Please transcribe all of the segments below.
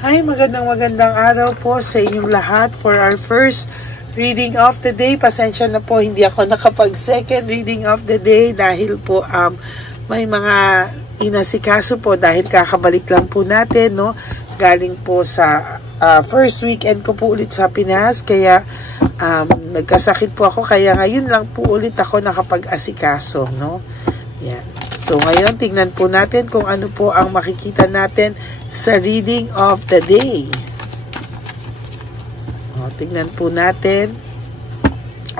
Hi, magandang araw po sa inyong lahat for our first reading of the day. Pasensya na po, hindi ako nakapag-second reading of the day dahil po may mga inasikaso po dahil kakabalik lang po natin, no? Galing po sa first weekend ko po ulit sa Pinas, kaya nagkasakit po ako, kaya ngayon lang po ulit ako nakapag-asikaso, no? Yan. So ngayon, tingnan po natin kung ano po ang makikita natin sa reading of the day. Tingnan po natin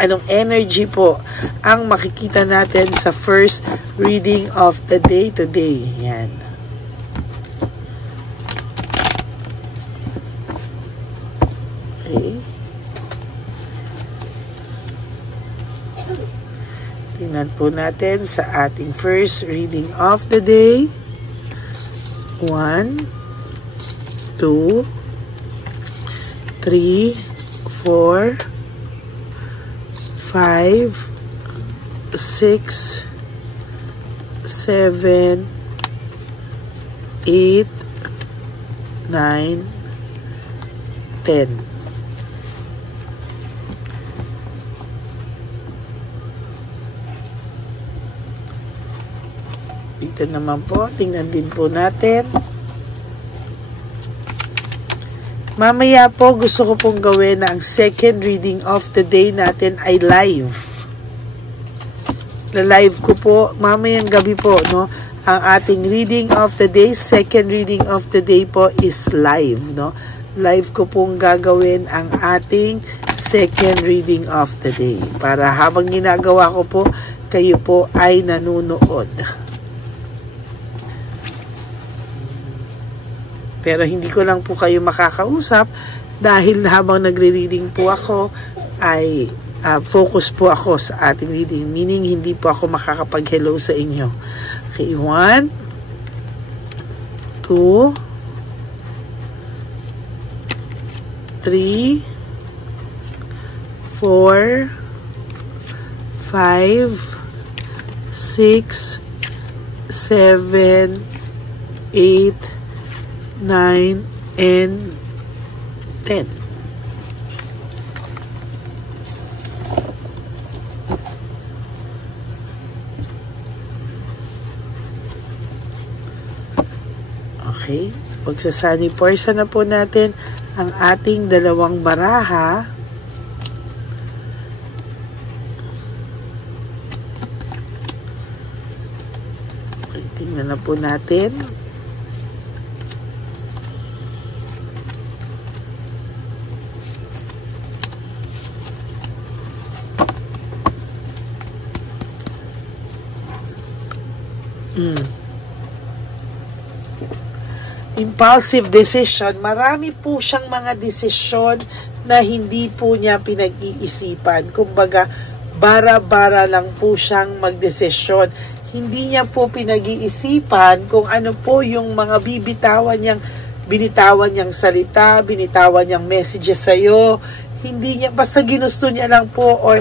anong energy po ang makikita natin sa first reading of the day today. Yan. Okay. Tingnan po natin sa ating first reading of the day. 1, 2, 3, 4, 5, 6, 7, 8, 9, 10. Dito naman po, tingnan din po natin. Mamaya po, gusto ko pong gawin na ang second reading of the day natin ay live. Na-live ko po, mamayang gabi po, no? Ang ating reading of the day, second reading of the day po is live, no? Live ko pong gagawin ang ating second reading of the day. Para habang ginagawa ko po, kayo po ay nanunood. Pero hindi ko lang po kayo makakausap dahil habang nagre-reading po ako ay focus po ako sa ating reading. Meaning hindi po ako makakapag-hello sa inyo. Okay, 1, 2, 3, 4, 5, 6, 7, 8, 9, and 10. Okay. Pagsasani porsa na po natin ang ating dalawang baraha. Okay, tingnan na po natin. Impulsive decision. Marami po siyang mga desisyon na hindi po niya pinag-iisipan. Kumbaga, bara-bara lang po siyang magdesisyon. Hindi niya po pinag-iisipan kung ano po yung mga binitawan niyang salita, binitawan niyang messages sa'yo. Hindi niya, basta ginusto niya lang po, or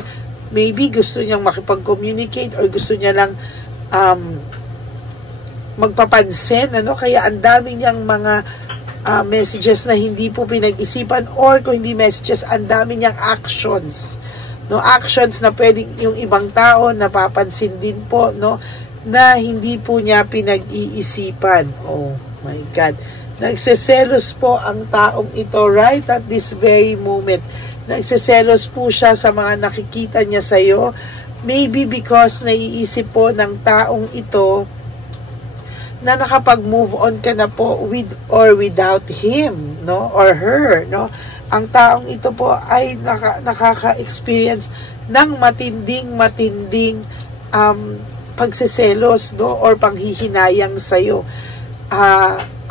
maybe gusto niyang makipag-communicate, or gusto niya lang magpapansin, ano? Kaya ang dami niyang mga messages na hindi po pinag-isipan, or kung hindi messages, ang dami niyang actions, no? Actions na pwedeng yung ibang tao napapansin din po, no? Na hindi po niya pinag-iisipan. Oh my God. Nagseselos po ang taong ito right at this very moment. Nagseselos po siya sa mga nakikita niya sa'yo. Maybe because naiisip po ng taong ito na nakapag-move on ka na po with or without him, no? Or her, no? Ang taong ito po ay nakaka-experience ng matinding pagseselos, no? Or panghihinayang sa'yo.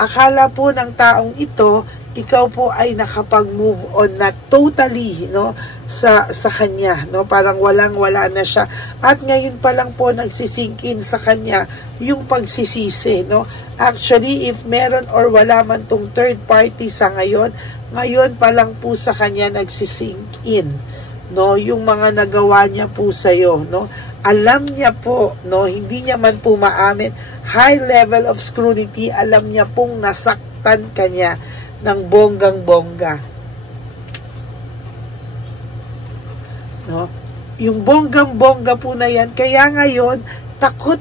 Akala po ng taong ito, ikaw po ay nakapag-move on na totally, no? Sa kanya, no? Parang walang-wala na siya. At ngayon pa lang po nagsisink in sa kanya yung pagsisisi, no? Actually, if meron or wala man tong third party sa ngayon pa lang po sa kanya nagsisink in, no? Yung mga nagawa niya po sa'yo, no? Alam niya po, no? Hindi niya man po maamin, high level of scrutiny, alam niya pong nasaktan ka niya, ng bonggang-bongga. No? Yung bonggang-bongga po na yan, kaya ngayon, takot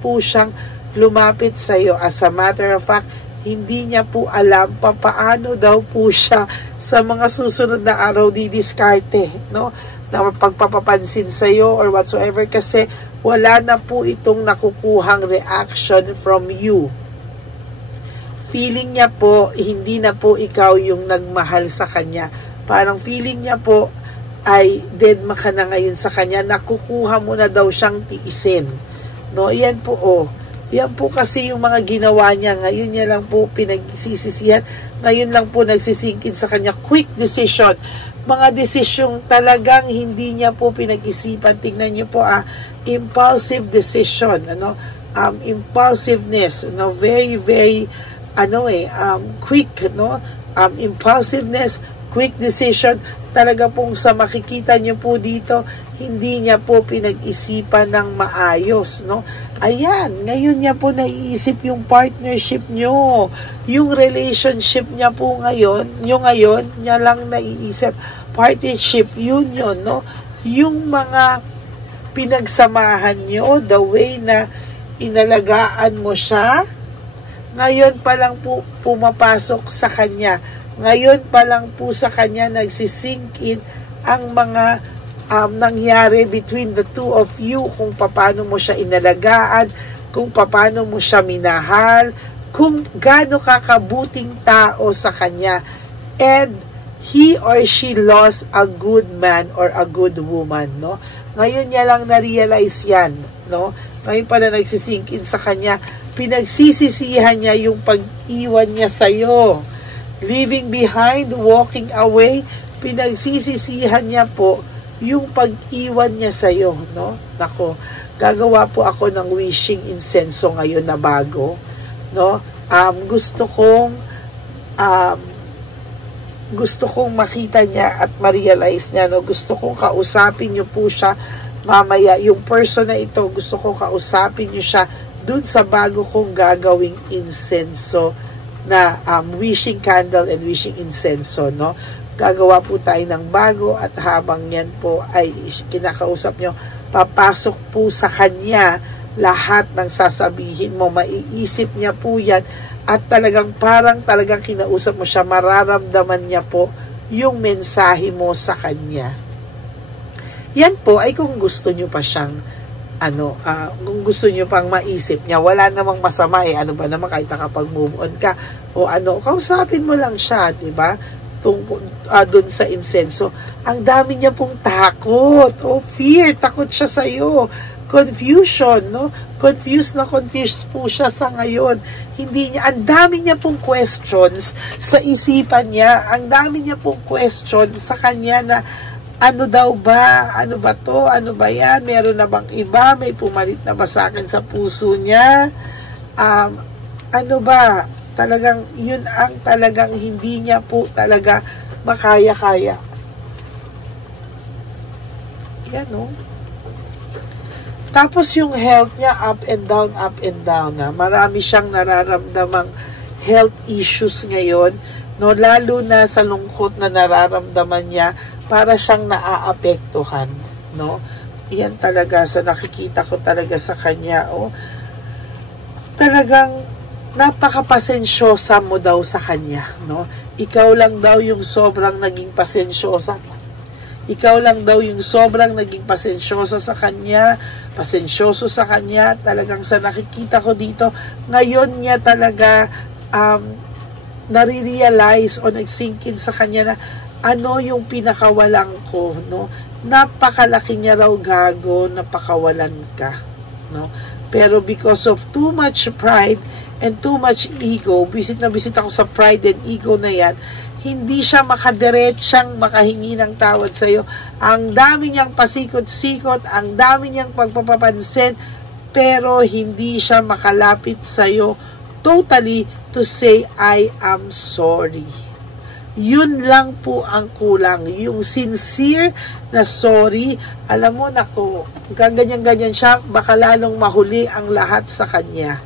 po siyang lumapit sa iyo. As a matter of fact, hindi niya po alam paano daw po siya sa mga susunod na araw didiskarte, no? Na pagpapapansin sa iyo or whatsoever, kasi wala na po itong nakukuhang reaction from you. Feeling niya po, hindi na po ikaw yung nagmahal sa kanya. Parang feeling niya po ay dead ka na ngayon sa kanya, nakukuha mo na daw siyang tiisin. No, yan po Yan po kasi yung mga ginawa niya. Ngayon niya lang po pinagsisisihan. Ngayon lang po nagsisingkin sa kanya. Quick decision. Mga desisyong talagang hindi niya po pinag-isipan. Tingnan niyo po, impulsive decision. Impulsiveness. Very, very, quick. Impulsiveness, quick decision. Talaga pong sa makikita niyo po dito, hindi niya po pinag-isipan ng maayos, no? Ayan, ngayon niya po naiisip yung partnership niyo, yung relationship niya po ngayon, niya lang naiisip, partnership, union, no? Yung mga pinagsamahan niyo, the way na inalagaan mo siya, ngayon pa lang po pumapasok sa kanya. Ngayon pa lang po sa kanya nagsisink in ang mga nangyari between the two of you, kung paano mo siya inalagaan, kung paano mo siya minahal, kung gaano kakabuting tao sa kanya. And he or she lost a good man or a good woman, no? Ngayon niya lang na-realize yan, no? Ngayon pala nagsisink in sa kanya, pinagsisisihan niya yung pag-iwan niya sa'yo. Leaving behind, walking away, pinagsisisihan niya po yung pag-iwan niya sa'yo, no? Nako, gagawa po ako ng wishing insenso ngayon na bago, no? Gusto kong makita niya at ma-realize niya, no? Gusto kong kausapin niyo po siya mamaya. Yung person na ito, gusto kong kausapin niyo siya dun sa bago kong gagawing insenso na wishing candle and wishing insenso, no? Gagawa po tayo ng bago at habang yan po ay kinakausap nyo, papasok po sa kanya lahat ng sasabihin mo, maiisip niya po yan at talagang kinausap mo siya, mararamdaman niya po yung mensahe mo sa kanya. Yan po ay kung gusto nyo pa siyang kung gusto nyo pang maisip niya, wala namang masama ano ba naman kahit nakapag-move on ka o kausapin mo lang siya, diba? Tungkol doon sa insenso. Ang dami niya pong takot, fear, takot siya sa'yo, confusion, no? Confused po siya sa ngayon. Ang dami niya pong questions sa isipan niya, ang dami niya pong questions sa kanya na ano daw ba? Ano ba to? Ano ba yan? Meron na bang iba? May pumalit na ba sa akin sa puso niya? Ano ba? Talagang, yun ang talagang hindi niya po talaga makaya-kaya. Yan, no? Tapos yung health niya, up and down, na. Marami siyang nararamdamang health issues ngayon, no? Lalo na sa lungkot na nararamdaman niya, para siyang naaapektuhan, no? Yan talaga, sa nakikita ko talaga sa kanya, talagang napakapasensyosa mo daw sa kanya, no? Ikaw lang daw yung sobrang naging pasensyosa. Ikaw lang daw yung sobrang naging pasensyoso sa kanya, talagang sa nakikita ko dito, ngayon niya talaga nare-realize o nag-sink in sa kanya na ano yung pinakawalan ko, no? Napakalaki niya raw gago, napakawalan ka, no? Pero because of too much pride and too much ego, bisit ako sa pride and ego na yan, hindi siya makadiretsang makahingi ng tawad sa'yo. Ang dami niyang pasikot-sikot, ang dami niyang pagpapapansin, pero hindi siya makalapit sa'yo totally to say, I am sorry. Yun lang po ang kulang. Yung sincere na sorry, alam mo, nako, ganyan-ganyan siya, baka lalong mahuli ang lahat sa kanya.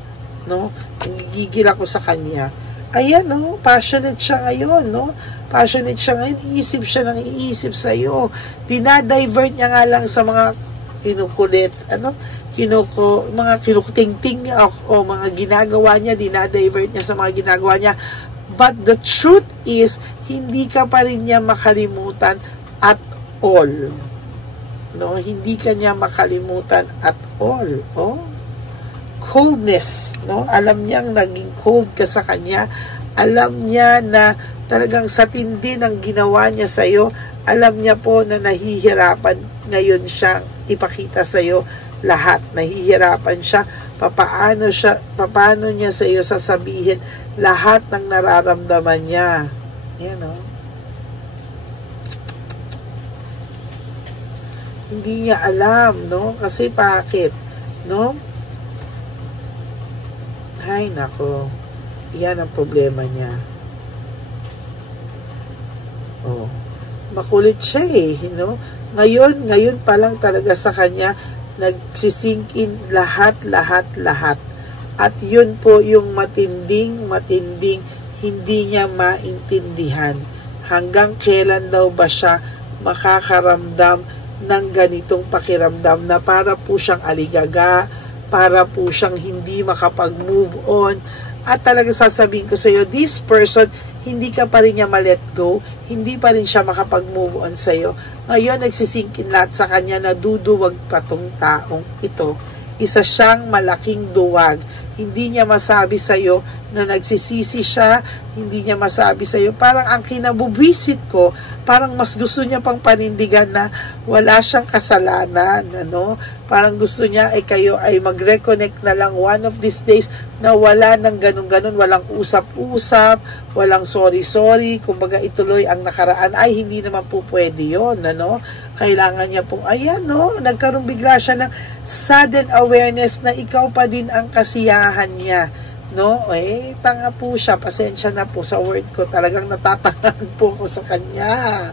No? Gigigil ako sa kanya. ayan, no, passionate siya ngayon, no? Passionate siya ngayon, iisip siya ng iisip sa'yo. Dinadivert niya nga lang sa mga kinukulit, mga kinukuting-ting niya o mga ginagawa niya, dinadivert niya sa mga ginagawa niya. But the truth is, hindi ka pa rin niya makalimutan at all. No, hindi ka niya makalimutan at all. Oh, coldness, no? Alam niyang naging cold ka sa kanya. Alam niya na talagang sa tindi ng ginawa niya sa iyo, alam niya po na nahihirapan ngayon siyang ipakita sa iyo lahat. Nahihirapan siya. Papaano niya sa iyo sasabihin lahat ng nararamdaman niya. Yan, no? Hindi niya alam, no? Kasi bakit? No? Ay, nako. Yan ang problema niya. Oh. Makulit siya eh, no? Ngayon pa lang talaga sa kanya, nagsisink in lahat. At yun po yung matinding, hindi niya maintindihan. Hanggang kailan daw ba siya makakaramdam ng ganitong pakiramdam na para po siyang aligaga, para po siyang hindi makapag-move on. At talagang sasabihin ko sa iyo, this person, hindi ka pa rin niya ma-let go, hindi pa rin siya makapag-move on sa iyo. Ngayon, nagsisingkin lahat sa kanya na duduwag pa tong taong ito. Isa siyang malaking duwag. Hindi niya masabi sa iyo na nagsisisi siya, hindi niya masabi sa iyo. Parang ang kinabubwisit ko, parang mas gusto niya pang panindigan na wala siyang kasalanan, ano? Parang gusto niya ay kayo ay mag-reconnect na lang one of these days na wala nang ganun-ganun, walang usap-usap, walang sorry-sorry, kumbaga ituloy ang nakaraan. Ay, hindi naman po pwede yun, ano? Kailangan niya pong, ayan, no? Nagkaroon bigla siya ng sudden awareness na ikaw pa din ang kasiyahan niya. No, tanga po siya. Pasensya na po sa word ko. Talagang natatangan po ko sa kanya.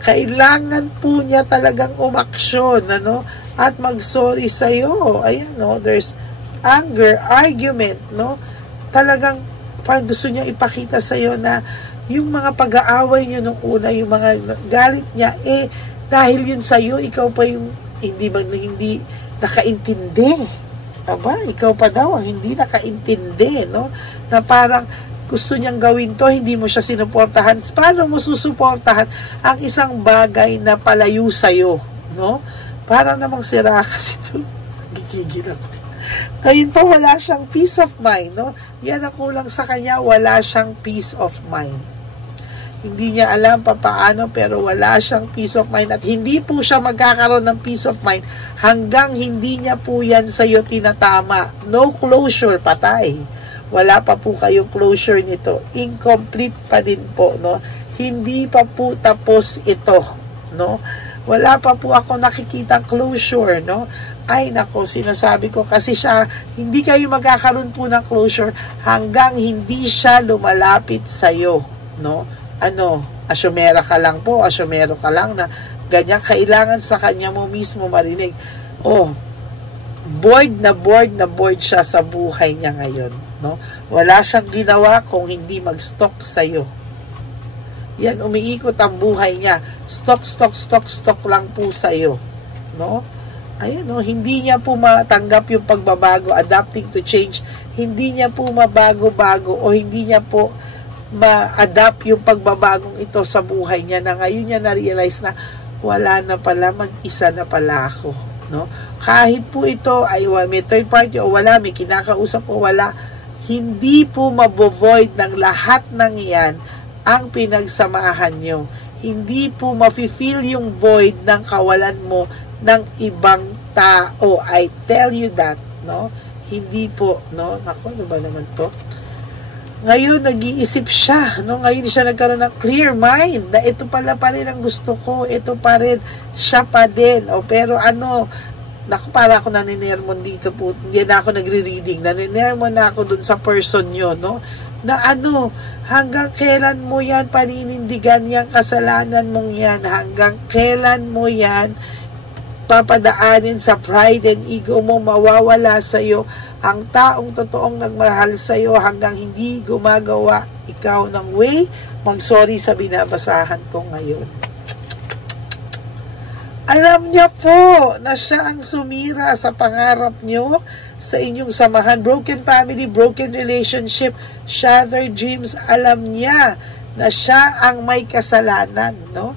Kailangan po niya talagang umaksyon, ano? At mag-sorry sa'yo. Ayan, no? There's anger, argument, no? Talagang parang gusto niya ipakita sa'yo na yung mga pag-aaway niyo nung una, yung mga galit niya, dahil yun sa'yo, ikaw pa yung hindi nakaintindi. Aba, ikaw pa daw ang hindi nakaintindi, no? Na parang gusto niyang gawin to, hindi mo siya sinuportahan. Paano mo susuportahan ang isang bagay na palayo sa'yo, no? Para namang sira kasi ito. Gigigil ako. Ngayon pa wala siyang peace of mind, no? Yan ang kulang sa kanya, wala siyang peace of mind. Hindi niya alam paano, pero wala siyang peace of mind at hindi po siya magkakaroon ng peace of mind hanggang hindi niya po yan sa'yo tinatama. No closure, patay. Wala pa po kayong closure nito. Incomplete pa din po, no? Hindi pa po tapos ito, no? Wala pa po ako nakikitang closure, no? Ay, nako, sinasabi ko kasi siya, hindi kayo magkakaroon po ng closure hanggang hindi siya lumalapit sa'yo, no? Asyomera ka lang po, asyomero ka lang na ganyan, kailangan sa kanya mo mismo marinig. Bored siya sa buhay niya ngayon, no? Wala siyang ginawa kung hindi mag-stalk sa'yo. Yan, umiikot ang buhay niya. Stalk lang po sa'yo, no? Ayan, no? Hindi niya po matanggap yung pagbabago, adapting to change. Hindi niya po mabago-bago o hindi niya po ma-adapt yung pagbabagong ito sa buhay niya na ngayon niya na-realize na wala na pala, mag-isa na pala ako, no? Kahit po ito ay may third party o wala, may kinakausap o wala, hindi po mabovoid ng lahat ng iyan ang pinagsamahan nyo. Hindi po mafe-feel yung void ng kawalan mo ng ibang tao. I tell you that, no? Hindi po, no? Ako, ano ba naman to? Ngayon, nag-iisip siya, no? Ngayon siya nagkaroon ng clear mind na ito pala rin ang gusto ko, ito pa rin, siya pa din. Pero naku, para ako naninermon dito po, hindi na ako nagre-reading, naninermon na ako dun sa person nyo, no? Na hanggang kailan mo yan paninindigan yung kasalanan mong yan, hanggang kailan mo yan papadaanin sa pride and ego mo, mawawala sa'yo, ang taong totoong nagmahal sa'yo hanggang hindi gumagawa ikaw ng way, mag-sorry sa binabasahan ko ngayon. Alam niya po na siya ang sumira sa pangarap niyo, sa inyong samahan. Broken family, broken relationship, shattered dreams. Alam niya na siya ang may kasalanan, no?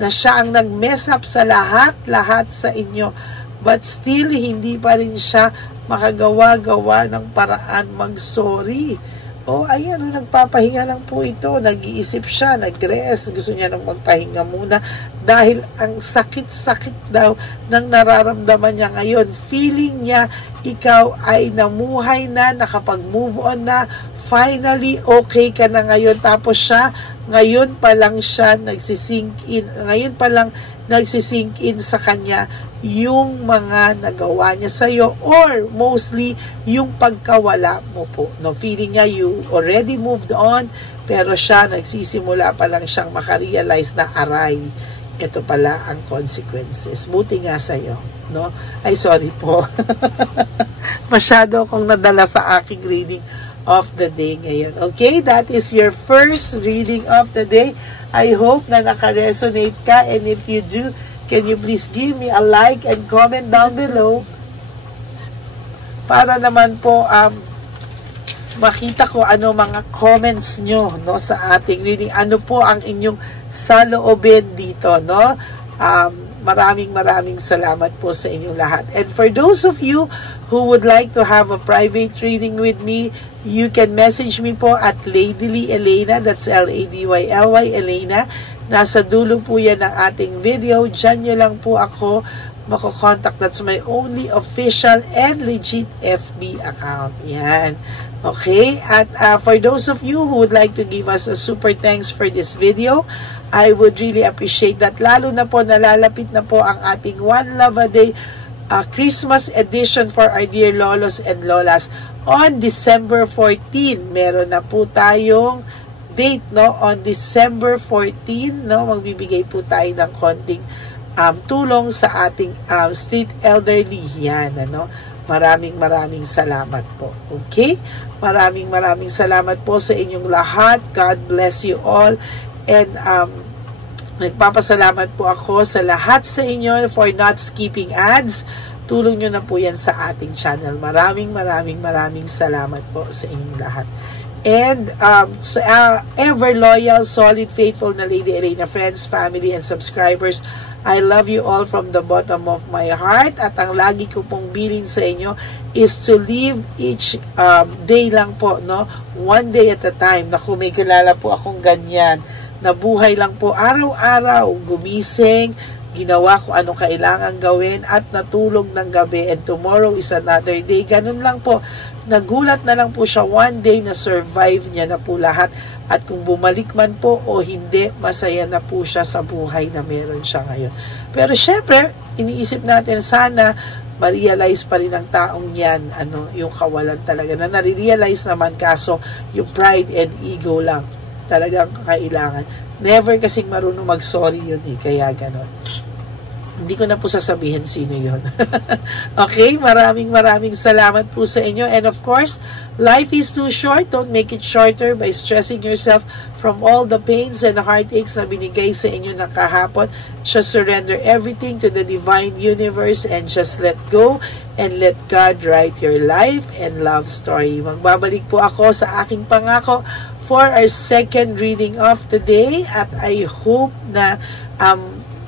Na siya ang nag-mess up sa lahat sa inyo. But still, hindi pa rin siya makagawa-gawa ng paraan mag-sorry. Ayan, nagpapahinga lang po ito. Nag-iisip siya, nag-rest. Gusto niya nang magpahinga muna. Dahil ang sakit-sakit daw ng nararamdaman niya ngayon. Feeling niya, ikaw ay namuhay na, nakapag-move on na. Finally, okay ka na ngayon. Tapos siya, ngayon pa lang siya nagsisink in. Ngayon pa lang nagsisink in sa kanya yung mga nagawa niya sa'yo, or mostly yung pagkawala mo po. No, feeling niya you already moved on, pero siya nagsisimula pa lang siyang makarealize na aray, ito pala ang consequences. Buti nga sa'yo, no? Ay, sorry po. Masyado akong nadala sa aking reading of the day ngayon. Okay, that is your first reading of the day. I hope na naka-resonate ka, and if you do, can you please give me a like and comment down below para naman po makita ko ano mga comments nyo, no, sa ating reading. Ano po ang inyong saloobin dito, no? Maraming salamat po sa inyong lahat. And for those of you who would like to have a private reading with me, you can message me po at Ladyly Elena. That's Ladyly Elena. Nasa dulo po yan ng ating video. Diyan nyo lang po ako mako-contact. That's my only official and legit FB account. Yan. Okay? At for those of you who would like to give us a super thanks for this video, I would really appreciate that. Lalo na po, nalalapit na po ang ating One Love a Day Christmas edition for our dear lolos and lolas on December 14. Meron na po tayong date, no, on December 14, no, magbibigay po tayo ng konting tulong sa ating street elderly. Yan, ano. Maraming salamat po. Okay? Maraming salamat po sa inyong lahat. God bless you all. And nagpapasalamat po ako sa lahat sa inyo for not skipping ads. Tulong nyo na po yan sa ating channel. Maraming salamat po sa inyong lahat. And ever loyal, solid, faithful na Lady Elena friends, family, and subscribers, I love you all from the bottom of my heart. At ang lagi ko pong bilin sa inyo is to live each day lang po, no? One day at a time. Naku, may kilala po akong ganyan. Nabuhay lang po araw-araw, gumising, ginawa ko anong kailangan gawin, at natulog ng gabi, and tomorrow is another day. Ganun lang po. Nagulat na lang po siya one day na survive niya na po lahat. At kung bumalik man po o hindi, masaya na po siya sa buhay na meron siya ngayon. Pero syempre, iniisip natin sana ma-realize pa rin ng taong yan, yung kawalan talaga. Na nare-realize naman, kaso yung pride and ego lang talagang kailangan. Never kasing marunong mag-sorry yun kaya ganon. Hindi ko na po sasabihin sino yun. Okay, maraming salamat po sa inyo. And of course, life is too short. Don't make it shorter by stressing yourself from all the pains and heartaches na binigay sa inyo ng kahapon. Just surrender everything to the divine universe and just let go and let God write your life and love story. Magbabalik po ako sa aking pangako for our second reading of the day, at I hope na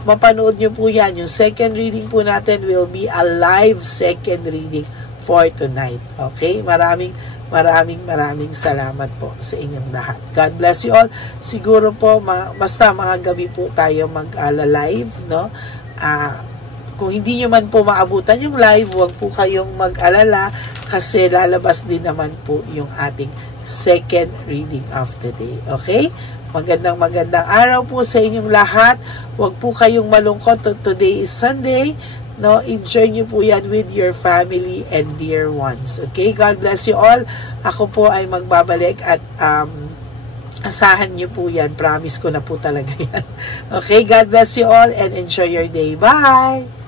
mapanood nyo po yan. Yung second reading po natin will be a live second reading for tonight. Okay? Maraming salamat po sa inyong lahat. God bless you all. Siguro po, basta mga gabi po tayo mag-live, no? Kung hindi nyo man po maabutan yung live, huwag po kayong mag-alala kasi lalabas din naman po yung ating second reading of the day. Okay? Magandang araw po sa inyong lahat. Huwag po kayong malungkot. Today is Sunday. No, enjoy nyo po yan with your family and dear ones. Okay? God bless you all. Ako po ay magbabalik at asahan nyo po yan. Promise ko na po talaga yan. Okay? God bless you all and enjoy your day. Bye!